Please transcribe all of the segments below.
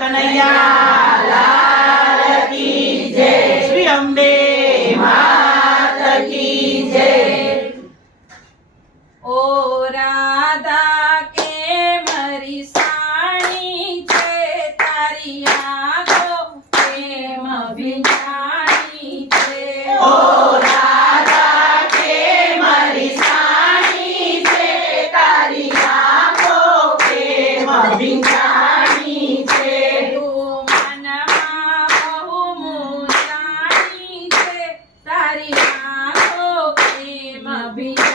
कन्हैया। लाल की जय श्री अम्बे माता की जय। ओ Radha sabe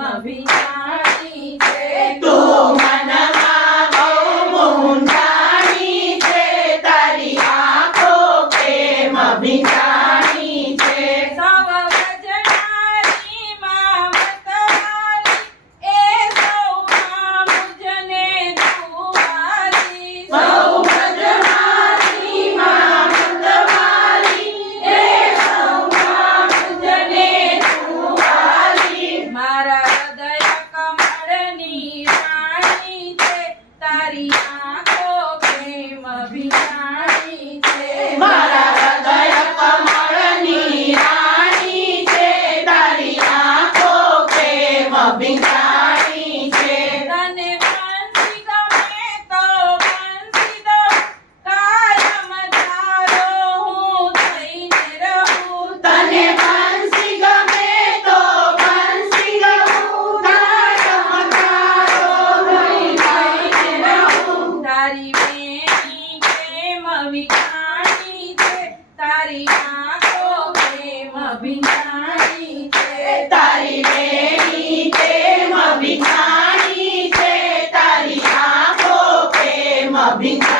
uma viagem feita. तारी बेटी के मविकानी थे। तारी माँ को के मविकानी थे। तारी बेटी के मविकानी थे। तारी माँ को के मविकानी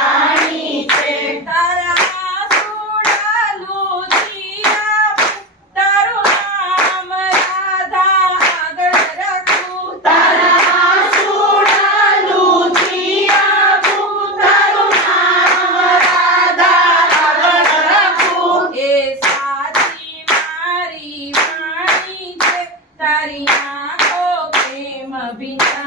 મારી નાખો પ્રેમ અભિના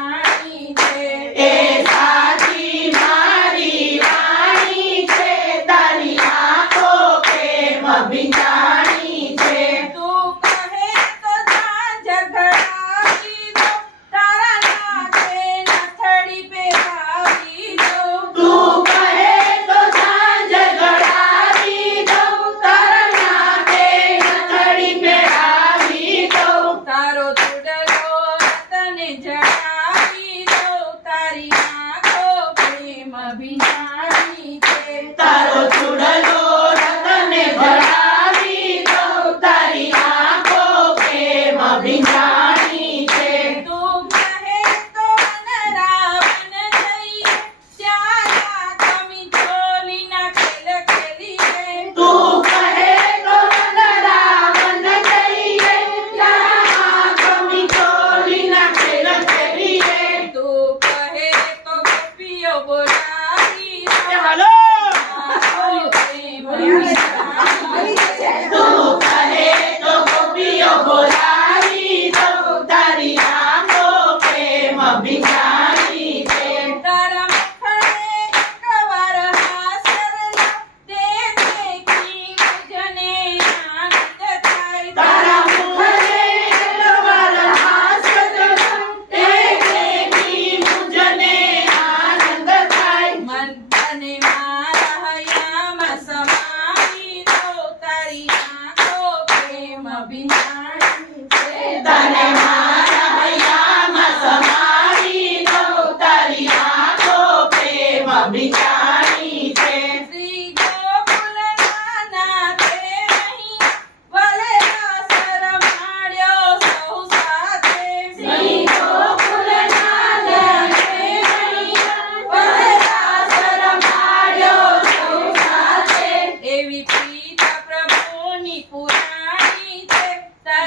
要不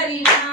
Bye.